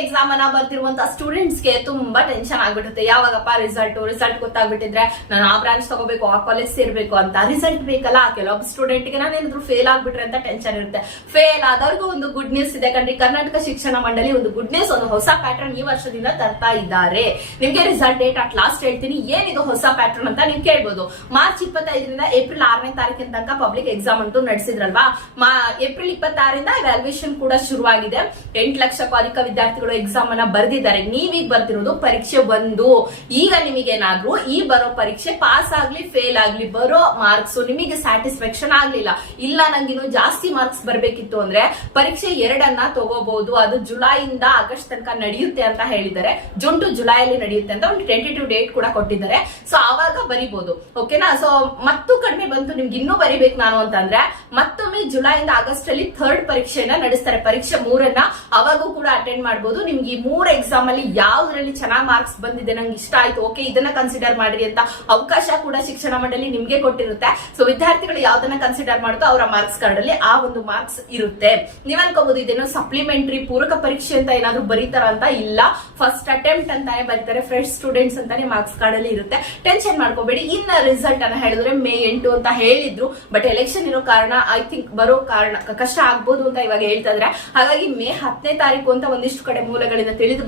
Exam ಅನ್ನ ಬರ್ತಿರುವಂತ ಸ್ಟೂಡೆಂಟ್ಸ್ಗೆ ತುಂಬಾ ಟೆನ್ಷನ್ ಆಗ್ಬಿಡುತ್ತೆ. ಯಾವಾಗಪ್ಪ ರಿಸಲ್ಟ್ ರಿಸಲ್ಟ್ ಗೊತ್ತಾಗ್ಬಿಟ್ಟಿದ್ರೆ ನಾನು ಆ ಬ್ರಾಂಚ್ ತಗೋಬೇಕು, ಆ ಕಾಲೇಜ್ ಸೇರ್ಬೇಕು ಅಂತ ರಿಸಲ್ಟ್ ಬೇಕಲ್ಲ? ಕೆಲವೊಬ್ಬ ಸ್ಟೂಡೆಂಟ್ಗೆ ನಾನು ಏನಾದ್ರು ಫೇಲ್ ಆಗ್ಬಿಟ್ರೆ ಅಂತ ಟೆನ್ಷನ್ ಇರುತ್ತೆ. ಫೇಲ್ ಆದವ್ರಿಗೂ ಒಂದು ಗುಡ್ ನ್ಯೂಸ್ ಇದೆ ಕಣ್ರಿ. ಕರ್ನಾಟಕ ಶಿಕ್ಷಣ ಮಂಡಳಿ ಒಂದು ಗುಡ್ ನ್ಯೂಸ್ ಒಂದು ಹೊಸ ಪ್ಯಾಟರ್ನ್ ಈ ವರ್ಷದಿಂದ ತರ್ತಾ ಇದ್ದಾರೆ. ನಿಮ್ಗೆ ರಿಸಲ್ಟ್ ಡೇಟ್ ಅಟ್ ಲಾಸ್ಟ್ ಹೇಳ್ತೀನಿ. ಏನಿದು ಹೊಸ ಪ್ಯಾಟರ್ನ್ ಅಂತ ನೀವು ಕೇಳ್ಬೋದು. ಮಾರ್ಚ್ ಇಪ್ಪತ್ತೈದರಿಂದ ಏಪ್ರಿಲ್ ಆರನೇ ತಾರೀಕಿನ ತನಕ ಪಬ್ಲಿಕ್ ಎಕ್ಸಾಮ್ ಅಂತೂ ನಡೆಸಿದ್ರಲ್ವಾ? ಏಪ್ರಿಲ್ ಇಪ್ಪತ್ತಾರರಿಂದ ವ್ಯಾಲ್ಯೂಯೇಷನ್ ಕೂಡ ಶುರುವಾಗಿದೆ. ಎಂಟು ಲಕ್ಷಕ್ಕೂ ಅಧಿಕ ವಿದ್ಯಾರ್ಥಿಗಳು ಎಕ್ಸಾಮ್ ಅನ್ನ ಬರ್ದಿದ್ದಾರೆ. ನೀವೀಗ ಬರ್ತಿರೋದು ಪರೀಕ್ಷೆ ಒಂದು. ಈಗ ನಿಮಗೇನಾದ್ರು ಈ ಬರೋ ಪರೀಕ್ಷೆ ಪಾಸ್ ಆಗ್ಲಿ ಫೇಲ್ ಆಗ್ಲಿ, ಬರೋ ಮಾರ್ಕ್ಸ್ ನಿಮಗೆ ಸ್ಯಾಟಿಸ್ಫ್ಯಾಕ್ಷನ್ ಆಗ್ಲಿಲ್ಲ. ಇಲ್ಲ, ನಂಗಿನ್ನು ಜಾಸ್ತಿ ಮಾರ್ಕ್ಸ್ ಬರಬೇಕಿತ್ತು ಅಂದ್ರೆ ಪರೀಕ್ಷೆ ಎರಡನ್ನ ತಗೋಬಹುದು ಅದು ಜುಲೈ ಇಂದ ಆಗಸ್ಟ್ ತನಕ ನಡೆಯುತ್ತೆ ಅಂತ ಹೇಳಿದ್ದಾರೆ. ಜೂನ್ ಟು ಜುಲೈ ಅಲ್ಲಿ ನಡೆಯುತ್ತೆ ಅಂತ ಒಂದು ಟ್ವೆಂಟಿ ಟು ಡೇಟ್ ಕೂಡ ಕೊಟ್ಟಿದ್ದಾರೆ. ಸೊ ಆವಾಗ ಬರಿಬಹುದು ಓಕೆನಾ ಸೊ ಮತ್ತೂ ಕಡಿಮೆ ಬಂತು ನಿಮ್ಗೆ ಇನ್ನೂ ಬರಿಬೇಕು ನಾನು ಅಂತಂದ್ರೆ ಮತ್ತೊಮ್ಮೆ ಜುಲೈಯಿಂದ ಆಗಸ್ಟ್ ಅಲ್ಲಿ ಥರ್ಡ್ ಪರೀಕ್ಷೆನ ನಡೆಸ್ತಾರೆ. ಪರೀಕ್ಷೆ ಮೂರನ್ನ. ಅವಾಗೂ ಕೂಡ ಅಟೆಂಡ್ ಮಾಡಬಹುದು ನಿಮ್ಗೆ ಈ ಮೂರ್ ಎಕ್ಸಾಮ್ ಅಲ್ಲಿ ಯಾವ್ದ್ರಲ್ಲಿ ಚೆನ್ನಾಗಿ ಮಾರ್ಕ್ಸ್ ಬಂದಿದೆ ನಂಗೆ ಇಷ್ಟ ಆಯ್ತು ಓಕೆ ಇದನ್ನ ಕನ್ಸಿಡರ್ ಮಾಡಿ ಅಂತ ಅವಕಾಶ ಕೂಡ ಶಿಕ್ಷಣ ಮಂಡಳಿ ನಿಮ್ಗೆ ಕೊಟ್ಟಿರುತ್ತೆ. ಸೊ ವಿದ್ಯಾರ್ಥಿಗಳು ಯಾವ್ದನ್ನ ಕನ್ಸಿಡರ್ ಮಾಡುತ್ತೋ ಅವರ ಮಾರ್ಕ್ಸ್ ಕಾರ್ಡ್ ಅಲ್ಲಿ ಆ ಒಂದು ಮಾರ್ಕ್ಸ್ ಇರುತ್ತೆ. ನೀವ್ ಅನ್ಕೋಬಹುದು ಇದೇನೋ ಸಪ್ಲಿಮೆಂಟರಿ ಪೂರಕ ಪರೀಕ್ಷೆ ಅಂತ ಏನಾದ್ರು ಬರೀತಾರ ಅಂತ ಇಲ್ಲ. ಫಸ್ಟ್ ಅಟೆಂಪ್ಟ್ ಅಂತಾನೆ ಬರೀತಾರೆ ಫ್ರೆಶ್ ಸ್ಟೂಡೆಂಟ್ಸ್ ಅಂತಾನೆ ಮಾರ್ಕ್ಸ್ ಕಾರ್ಡ್ ಅಲ್ಲಿ ಇರುತ್ತೆ. ಟೆನ್ಷನ್ ಮಾಡ್ಕೋಬೇಡಿ. ಇನ್ನ ರಿಸಲ್ಟ್ ಅನ್ನ ಹೇಳಿದ್ರೆ ಮೇ ಎಂಟು ಅಂತ ಹೇಳಿದ್ರು. ಬಟ್ ಎಲೆಕ್ಷನ್ ಇರೋ ಕಾರಣ ಐ ಥಿಂಕ್ ಬರೋ ಕಾರಣ, ಕಷ್ಟ ಆಗ್ಬೋದು ಅಂತ ಇವಾಗ ಹೇಳ್ತಾ ಇದ್ರೆ. ಹಾಗಾಗಿ ಮೇ ಹತ್ತನೇ ತಾರೀಕು ಅಂತ ಒಂದಿಷ್ಟು ಕಡೆ ಮೂಲಗಳಿಂದ ತಿಳಿದು.